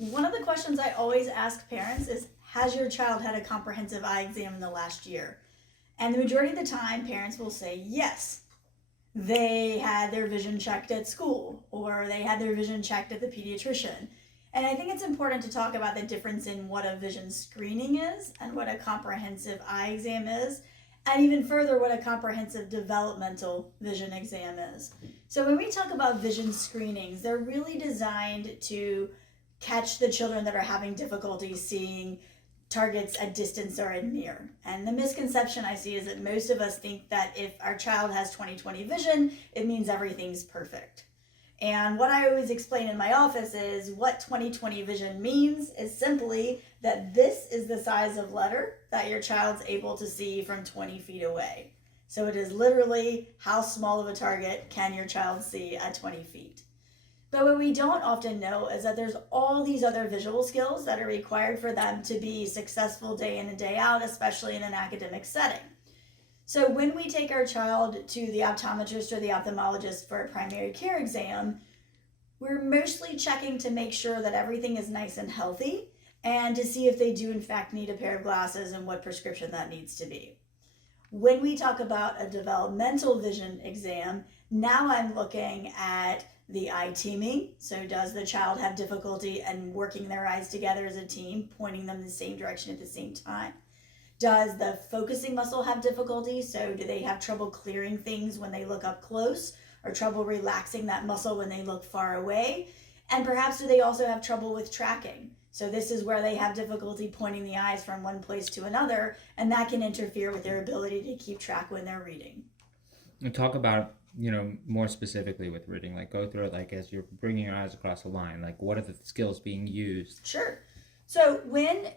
One of the questions I always ask parents is, has your child had a comprehensive eye exam in the last year? And the majority of the time, parents will say yes. They had their vision checked at school, or they had their vision checked at the pediatrician. And I think it's important to talk about the difference in what a vision screening is and what a comprehensive eye exam is, and even further, what a comprehensive developmental vision exam is. So when we talk about vision screenings, they're really designed to catch the children that are having difficulty seeing targets at distance or at near. And the misconception I see is that most of us think that if our child has 20/20 vision, it means everything's perfect. And what I always explain in my office is what 20/20 vision means is simply that this is the size of letter that your child's able to see from 20 feet away. So it is literally how small of a target can your child see at 20 feet. But what we don't often know is that there's all these other visual skills that are required for them to be successful day in and day out, especially in an academic setting. So when we take our child to the optometrist or the ophthalmologist for a primary care exam, we're mostly checking to make sure that everything is nice and healthy and to see if they do in fact need a pair of glasses and what prescription that needs to be. When we talk about a developmental vision exam, now I'm looking at the eye teaming. So does the child have difficulty in working their eyes together as a team, pointing them in the same direction at the same time? Does the focusing muscle have difficulty? So do they have trouble clearing things when they look up close, or trouble relaxing that muscle when they look far away? And perhaps do they also have trouble with tracking? So this is where they have difficulty pointing the eyes from one place to another, and that can interfere with their ability to keep track when they're reading. And talk about, more specifically with reading, like go through it, like as you're bringing your eyes across the line, like what are the skills being used? Sure. So when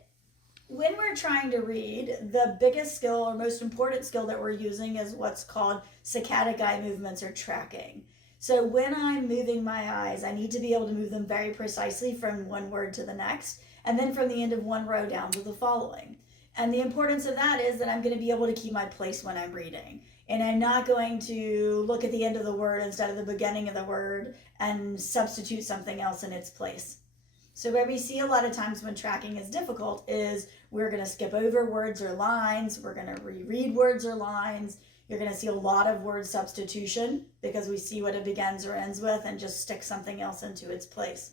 we're trying to read, the biggest skill or most important skill that we're using is what's called saccadic eye movements or tracking. So when I'm moving my eyes, I need to be able to move them very precisely from one word to the next, and then from the end of one row down to the following. And the importance of that is that I'm going to be able to keep my place when I'm reading. And I'm not going to look at the end of the word instead of the beginning of the word and substitute something else in its place. So where we see a lot of times when tracking is difficult is we're going to skip over words or lines, we're going to reread words or lines, you're going to see a lot of word substitution because we see what it begins or ends with and just stick something else into its place.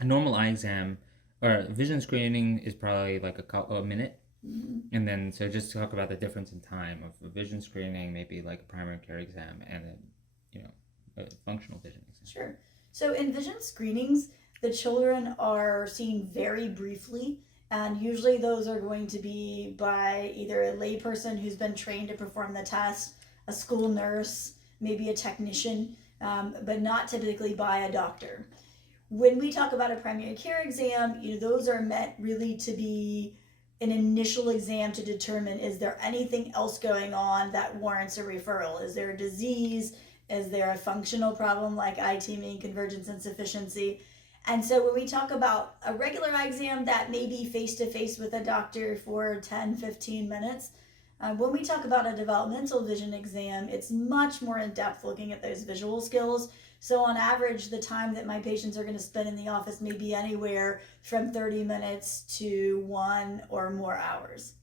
A normal eye exam or vision screening is probably like a minute. Mm-hmm. And then, so just talk about the difference in time of a vision screening, maybe like a primary care exam, and then, a functional vision exam. Sure. So in vision screenings, the children are seen very briefly, and usually those are going to be by either a layperson who's been trained to perform the test, a school nurse, maybe a technician, but not typically by a doctor. When we talk about a primary care exam, those are meant really to be an initial exam to determine, is there anything else going on that warrants a referral? Is there a disease? Is there a functional problem like eye teaming, convergence insufficiency? And so when we talk about a regular eye exam, that may be face-to-face with a doctor for 10, 15 minutes. When we talk about a developmental vision exam, it's much more in-depth looking at those visual skills. So on average, the time that my patients are going to spend in the office may be anywhere from 30 minutes to 1 or more hours.